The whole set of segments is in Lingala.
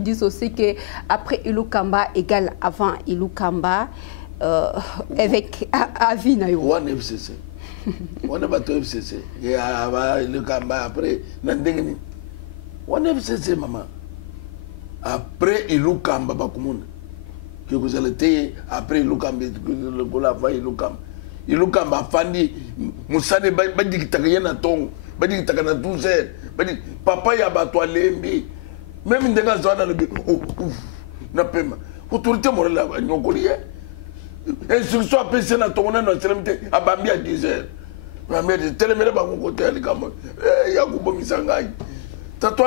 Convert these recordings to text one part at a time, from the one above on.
disent aussi que après Ilou Kamba égale avant Ilou Kamba avec avis na yo. One FCC. One bateau FCC. Et avant Ilou Kamba après nandengeni. One FCC maman. Après Ilou Kamba bakumuna. Que vous allez payer après Ilou Kamba le gola va Ilou Kamba. Ilou Kamba fandi musane badi kitagena tong badi kitagana 12h badi papa ya bato alembi. Même si vous avez un autorité morale, vous avez une instruction à PC, vous avez une instruction à Bambi à 10 heures. Vous avez une instruction à Bambi à 10 heures. Vous avez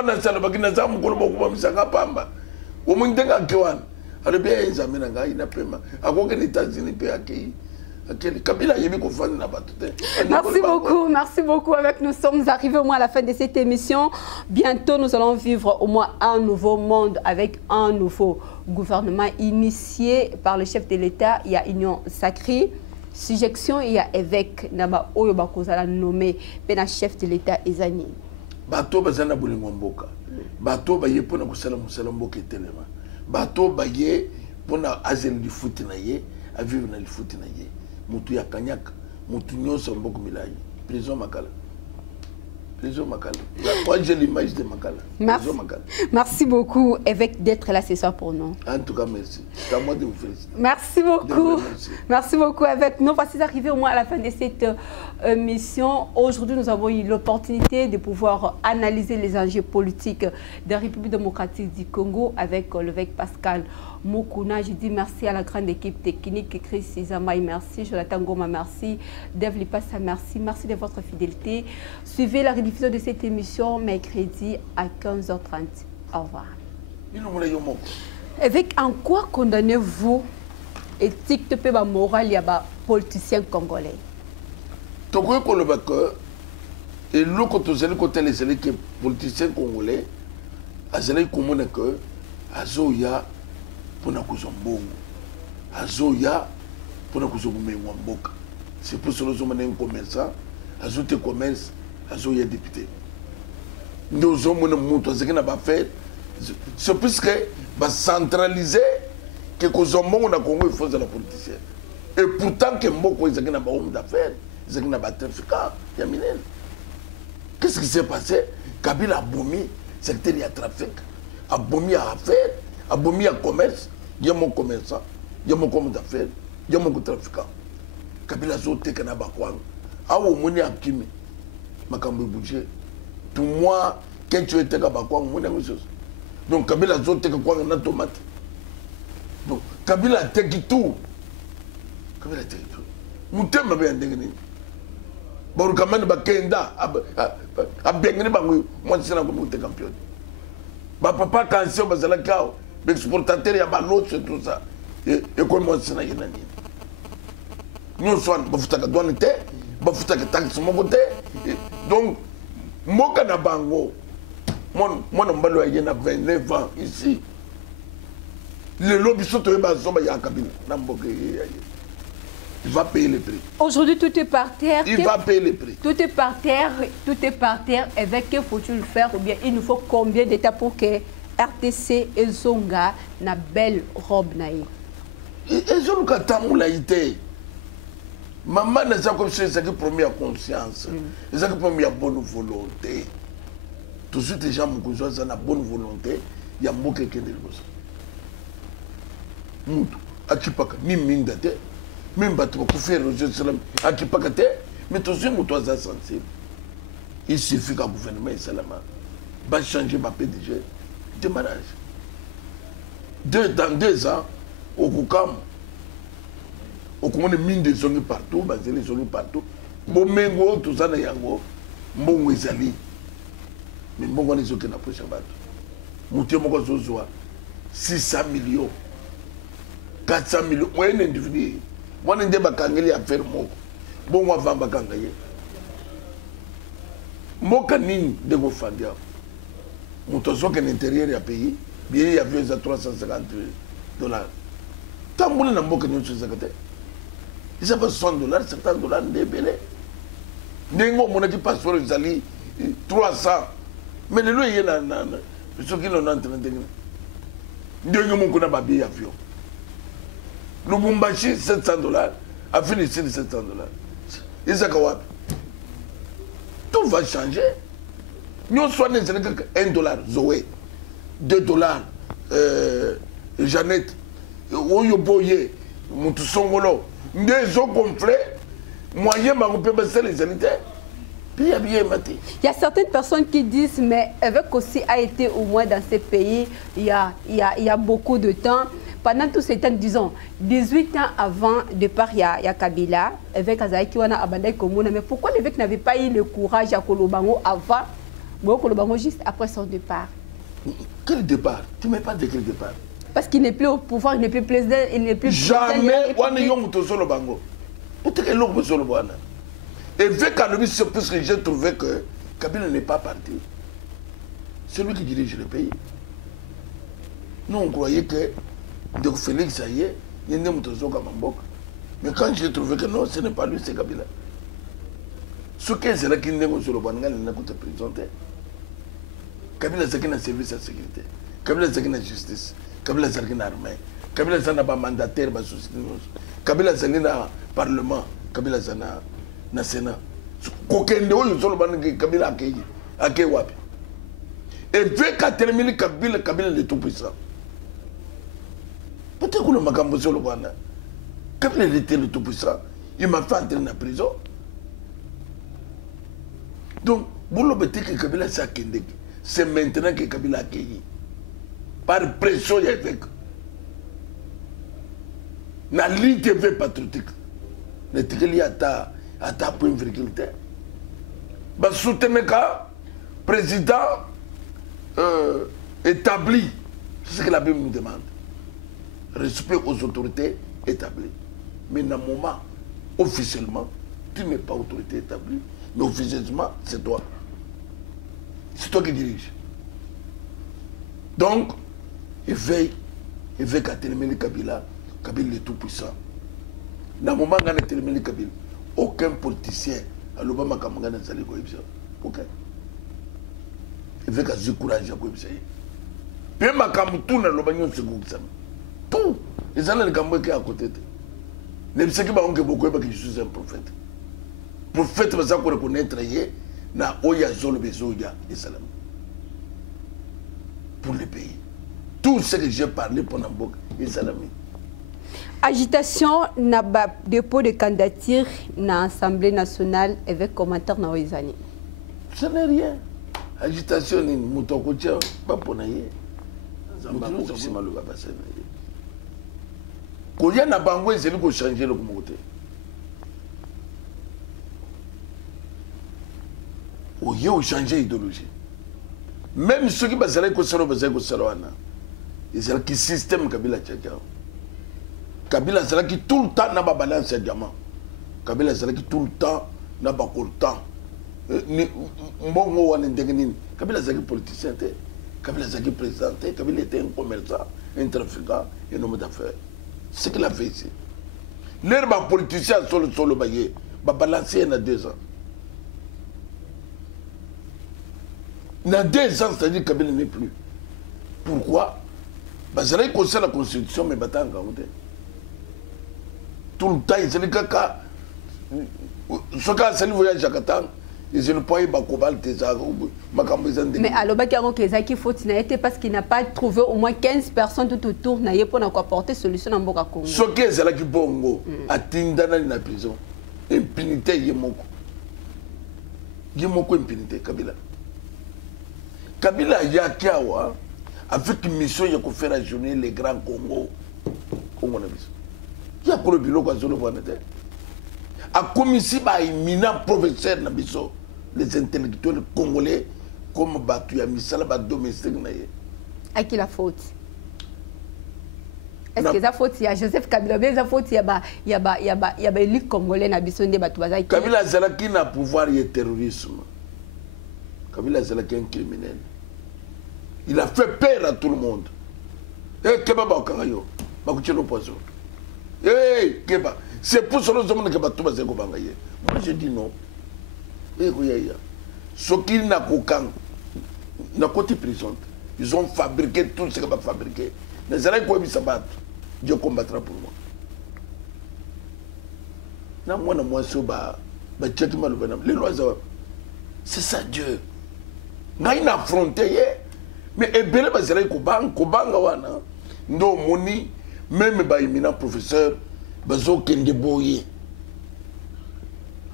une instruction à Bambi à 10 heures. Vous avez une instruction à Bambi à 10 Merci beaucoup. Avec nous sommes arrivés au moins à la fin de cette émission. Bientôt, nous allons vivre au moins un nouveau monde avec un nouveau gouvernement initié par le chef de l'État. Il y a Union Sacrée. Suggestion, il y a évêque Naba Oyoba Kozala nommé Pena chef de l'État Ezani. Bato bazana bulingomboka. Bato baye pona kusala musala mboka telema. Bato baye pona azel du foot na ye, a vivre na le foot na ye. Mutu ya kanyaka, mutu nyonso mboko milai. Prison Makala. Prison Makala. Moi j'ai l'image de Makala. Merci. Makala. Merci beaucoup, évêque, d'être là ce soir pour nous. En tout cas, merci. C'est à moi de vous féliciter. Merci beaucoup. Merci beaucoup, évêque. Nous voici arrivés au moins à la fin de cette mission. Aujourd'hui, nous avons eu l'opportunité de pouvoir analyser les enjeux politiques de la République démocratique du Congo avec l'évêque Pascal Mukuna. Je dis merci à la grande équipe technique, Chris Izamaï, merci, Jonathan Goma, merci, Dev Lipassa, merci, merci de votre fidélité. Suivez la rediffusion de cette émission mercredi à 15h30. Au revoir. Avec en quoi condamnez-vous éthique de la morale des politiciens congolais? Tokoye kolobaka et le côté les politiciens congolais, azali komona que azoya pona kuzombongo, azoya pona kuzomemwa mboka. C'est pour cela que nous sommes commerçants, azote commerce, azoya député. Nous sommes monto ce qui n'a pas fait. C'est plus que va centraliser que Kozombongo na Congo il faut de la politicien. Et pourtant que Mboko ils ont un homme d'affaires, ils ont un trafiquant, Yaminen. Qu'est-ce qui s'est passé? Kabila a bomi, secteur de trafic, a bomi à affaires, a bomi à commerce, il y a mon commerçant, il y a mon homme d'affaires, il y a mon trafiquant. Kabila zote kana bakwang. Awo moni akimi. Makambo budget. Tout moi quand tu étais bakwang moni chose. Donc Kabila zote kwa na tomate. Donc Kabila teki tout. Kabila teki tout. Mutema be ndengeni. Boru kamani bakenda abengeni bangu moi c'est na ko champion. Ba papa cancer bazala kao, exportateur ya baloche tout ça. Et comme moi c'est na yenani. Nous sommes bafutaka douane te, bafutaka taxe moko te. Donc moka na bango. Mon mbalo a 29 ans ici. Le lobby sont tombés à Zoba Yakabine. Il va payer le prix. Aujourd'hui, tout est par terre. Il va payer le prix. Tout est par terre. Tout est par terre. Avec que faut-il faire? Ou bien il nous faut combien d'états pour que RTC et Zonga na belle robe naïe? Et Zonga tamoula ité. Maman n'a pas comme ça, c'est qui première conscience. C'est qui première bonne volonté. Tout de suite, les gens ont une bonne volonté. Il y a beaucoup de choses. Moutou, Akipaka, ni Mindate, même Batou, faire le jeu de salam, Akipakate, mais tout ce qui est sensible. Il suffit qu'un gouvernement va changer ma PDG, démarrage. Dans 2 ans, au Koukam, au Koumane mine de zones partout, basé les zones partout, Bomengo, tout ça, Nayango, Mbongo Ezali. Mais bon, on est sur la prochaine bateau. Mouté mon zozoa 600 millions, 400 millions. Moi, un individu. Moi, je ne sais pas à faire mon. Bon, moi, je vais faire mon. Je ne sais pas faire. Mon soin qu'à l'intérieur du pays, bien il y avait 350 $. Tant que nous avons fait des choses, il y a 60 $, 70 $, des bélés. Nengo mon équipe passeport ils allaient 300. Mais le lieu il y a ceux qui l'ont entraîné. ndenge mon kona ba billet avion. Lubumbashi $700, a fini ici de $700. Isaka tout va changer. Nous sommes $1, Zoé, $2, Jeannette, Oyoboye, Moutousongolo, des eaux complets, moyen de baisser les sanitaires. Puis il y a certaines personnes qui disent, mais avec aussi a été au moins dans ces pays, il y a beaucoup de temps. Pendant tout ce temps, disons, 18 ans avant le départ, il y a Kabila, avec Azaïki Wana Abandai Komuna. Mais pourquoi l'évêque n'avait pas eu le courage à Kolobango avant, Kolobango juste après son départ? Quel départ? Tu ne mets pas de quel départ? Parce qu'il n'est plus au pouvoir, il n'est plus président, il n'est plus jamais, on est young to solo bango. Peut-être que l'autre solo bango. Et avec Kalobi, c'est parce que j'ai trouvé que Kabila n'est pas parti. C'est lui qui dirige le pays. Nous, on croyait que donc Félix, ça y est, il y a un Mambok. Mais quand j'ai trouvé que non, ce n'est pas lui, c'est Kabila. Ce qui est là qui n'est pas sur le Bangal, il n'a pas été présenté. Kabila, c'est qu'il a service à la sécurité. Kabila, c'est qu'il a justice. Kabila, c'est qu'il a armée. Kabila, c'est qu'il a mandataire, Kabila, c'est qu'il a parlement. Kabila, c'est qu'il a Sénat. Aucun de eux, sur le Bangal, Kabila a accueilli. Et vu qu'à terminer Kabila, Kabila est tout puissant. Peut-être que le Makambo sur le Rwanda, quand il était le tout-puissant, il m'a fait entrer en prison. Donc, c'est maintenant que Kabila a accueilli. Par pression, il y a fait. Dans l'ITV patriotique, le Tikeli a ta point de virgulité. Le président établi, c'est ce que la Bible nous demande. Respect aux autorités établies. Mais dans le moment, officiellement, tu n'es pas autorité établie, mais officieusement, c'est toi. C'est toi qui diriges. Donc, il veille qu'à terminer Kabila, Kabila est tout puissant. Dans le moment où on a terminé Kabila, aucun politicien à l'Obama Kamangana n'a salé corruption. Aucun. Il veut qu'à ce courage à corruption. Puis ma Kamoutouna, l'Obama se goutte. Tout. Les gens qui sont à côté. Les gens qui ont beaucoup de je suis un prophète. Prophète, c'est ça qu'on reconnaît na Oya Zolo Bezoya et Salam. Pour le pays. Tout ce que j'ai parlé pendant beaucoup et Salami. Agitation n'a pas dépôt de candidature dans l'Assemblée nationale avec commentaire dans les années. Ce n'est rien. Agitation ni Moutokotia, pas pour naïe. Quand il y a un bango, c'est lui qui a changé le communauté. Il a changé l'idéologie. Même ceux qui basent sur le Salwana, c'est le système Kabila Tchadjao. Kabila, c'est qui tout le temps n'a pas balancé diamant. Kabila, c'est qui tout le temps n'a pas court temps. Kabila, c'est qui politicien. Kabila, c'est qui président. Kabila était un commerçant, un trafiquant, un homme d'affaires. C'est ce qu'il a fait ici. L'herbe politicien sur le sol baillé va balancer il y a 2 ans. Il y a 2 ans, c'est-à-dire que Kabila n'est plus. Pourquoi? Parce qu'il concerne la Constitution, mais battant en tout le temps, il se dit que ce cas, c'est le voyage à Katan. Ils ne peuvent pas cobalt. Mais alors, il faut parce qu'il n'a pas trouvé au moins 15 personnes tout autour pour apporter solution dans le Congo. Ce qui est là qui bongo, à Tindana dans la prison, impunité, Yemoko. Yemoko impunité, Kabila. Kabila Yakiawa, avec une mission, il faut faire la journée les grands Congo. Congo na biso. Il y a pour le bureau quoi sur le point de terre. A commissi par éminent professeur na biso. Les intellectuels congolais comme Batu Yamisala ba domestique na ye. À qui la faute? Est-ce que la faute il y a Joseph Kabila, mais la faute il y a élite congolais na biso ndé batu bazaki. Kabila zala qui n'a pouvoir y terrorisme. Kabila zala qui est un criminel. Il a fait peur à tout le monde. Eh Keba ba kangayo, ba kuchelo poison. Eh Keba, c'est pour cela que je tout bazé ko bangaye. Moi je dis non. Ce qui n'a qu'aucun, n'a côté prison. ils ont fabriqué tout ce qu'ils ont fabriqué. Les Alliés qui se battent, Dieu combattra pour moi. C'est ça Dieu. Il a affronté. Mais Ebele Bazela Kobanga wana. Ndo moni, même Baïmina professeur, Bazo Kendeboye.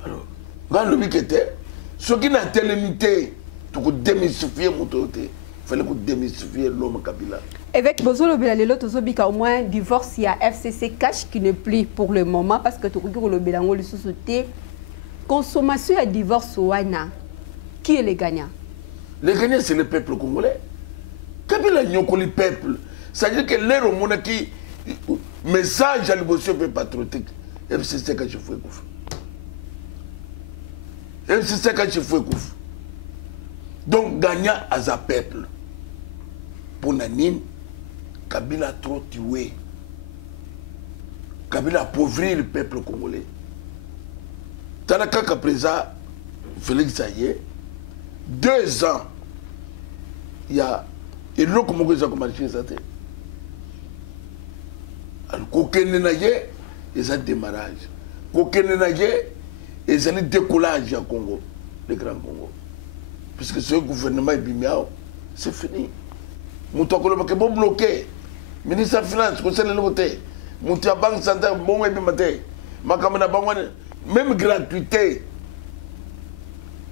Alors, quand le week était, ce qui n'a télémité, tu peux démystifier mon côté. Il fallait que démystifier l'homme Kabila. Avec Bozolo Belalelo, Tozobika au moins divorce, il y a FCC Cash qui ne plie pour le moment parce que tu regardes le Belango, le sous-sauté. Consommation et divorce au Wana. Qui est le gagnant? Les gagnants, c'est le peuple congolais. Kabila nyoko le peuple. C'est-à-dire que l'air au monde qui message à l'émotion patriotique. FCC Cash fait couf. FCC Cash fait couf. Donc gagnant à sa peuple. Pour Nanine, Kabila a trop tué. Kabila a appauvri le peuple congolais. Tanaka Kapreza, Félix Saye, 2 ans, il y a un autre comment ils ont commencé ça. Alors, Kokenenaye, ils ont démarrage. Kokenenaye, ils ont décollage au Congo, le Grand Congo. Puisque ce gouvernement est bimiao, c'est fini. Moutokolo est bon bloqué. Ministre des Finances, conseil de l'autorité. Moutia Banque Centrale, bon et bimate. Makamana Bangwane, même gratuité.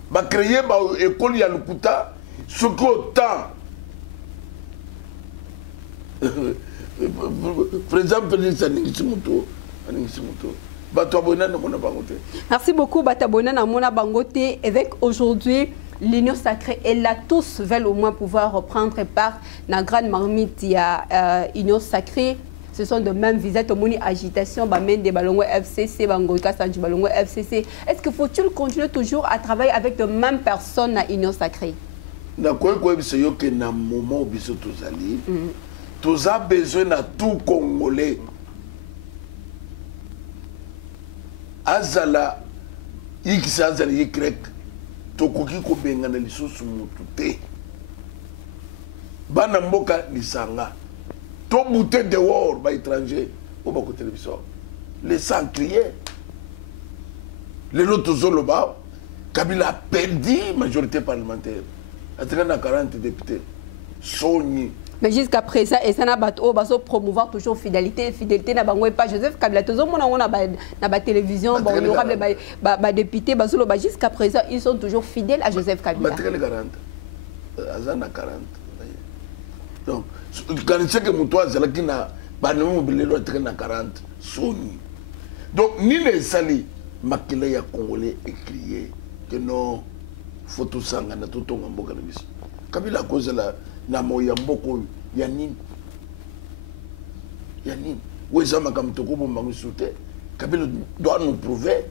Va créer une école à l'Ukuta, ce qu'autant. Président Félix Aningisimuto. Merci beaucoup, Batabona Namona Bangote. Avec aujourd'hui, l'Union sacrée, et là, tous veulent au moins pouvoir reprendre part dans la grande marmite. Il y a Union sacrée. Ce sont de mêmes visites, au moni agitation, bamène des ballons FCC, bangoika sanji ballons FCC. Est-ce que faut-il continuer toujours à travailler avec de mêmes personnes à Union sacrée? D'accord, c'est que dans le moment où nous allons, tous avons besoin de tout Congolais. Azala, X Azala Y, tokoki ko bengana lisusu mutu te. Bana mboka lisanga. To bouté dehors, ba étranger, au bako télévision. Les sans crier. Les autres zoloba, Kabila a perdu majorité parlementaire. À 40 députés. Soni. Mais jusqu'à présent, et ça n'a pas promouvoir toujours fidélité. Fidélité n'a pas Joseph Kabila. Tout le monde a la télévision, honorable député, jusqu'à présent, ils sont toujours fidèles à Joseph Kabila. 40. Azana 40. Donc, quand c'est que Moutoua Zalaki n'a pas de mobilité, 40. Soni. Donc, ni les salis, Makila ya Congolais écrié que non, faut tout ça, on a tout le monde. Kabila cause la. Namo Yamboko Yanin. Yanin. Où est-ce que tu as sauté? Kabila doit nous prouver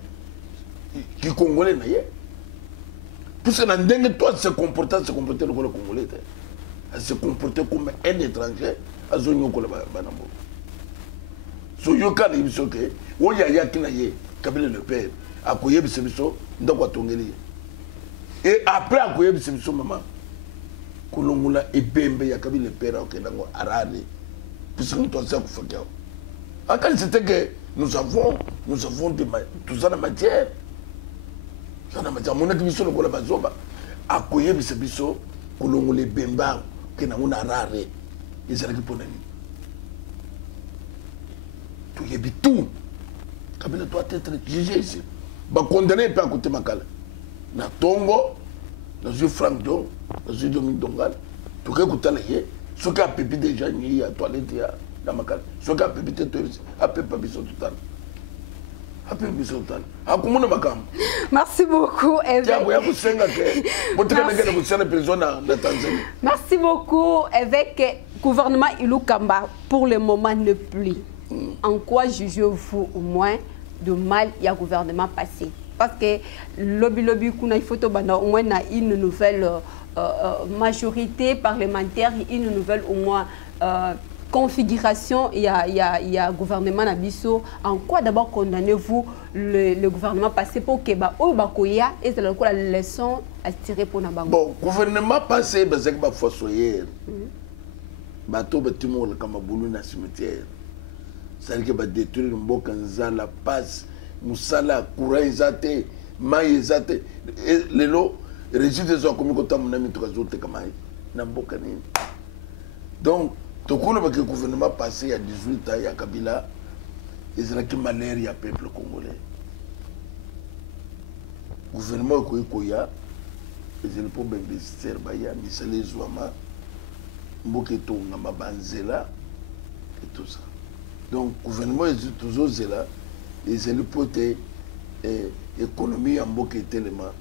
qu'il est Congolais. Parce que dans toi se comporter le Congolais. Se comporter comme un étranger à Zonyo Kolabanambo. Soyoka de Bisoke, où il y a Yakinaye, Kabila le père, à Koyeb Sebiso, Ndokatongeli. Et après à Koyeb Sebiso, maman. Kolongola et Bembe, il y a Kabila le père, qui est dans Arani. Puisque nous sommes tous les gens. C'était que nous avons tout ça dans la matière. Ça dans la matière. Mon équipe, le Kola Bazoba, à Koyeb Sebiso, Kolongola et Bemba, qui est dans Arani. Ils sont pour nous. Tout y est tout. Kabila doit être jugé ici. Bah condamné pas à côté Makala. Na Tongo, dans une Franck Dong, dans une Dominique Dongal, tout cas que tu as lié, ce qui a pépé déjà ni à toilette dans Makala, ce qui a pépé tout à pépé biso total. À pépé biso total. À comment on va. Merci beaucoup. Merci beaucoup. Avec le gouvernement Ilukamba, pour le moment ne plus. En quoi jugez-vous au moins de mal il y a gouvernement passé? Parce que lobby kuna photo bana au moins na une nouvelle majorité parlementaire, une nouvelle au moins configuration, il y a gouvernement Nabiso. En quoi d'abord condamnez-vous le gouvernement passé pour que Obakoya et c'est la leçon tirer pour Nabango. Bon, gouvernement passé, c'est que fossoyeur. Bateau bâtiment le Kamaboulou na cimetière. C'est-à-dire que va détruire le Mbokanza, la passe, Moussala, courant exaté, maï exaté. Et les lots, les résultats sont comme quand on a mis trois autres comme Nambokani. Donc, tout le gouvernement passé il y a 18 ans, il y a Kabila, il y a malheur, il y a peuple congolais. Le gouvernement Koya, il y a le problème de Serbaya, Misale Zouama, Mboketo, Ngamabanzela, et tout ça. Donc, le gouvernement est toujours là, et c'est le côté économie en Mboketelema.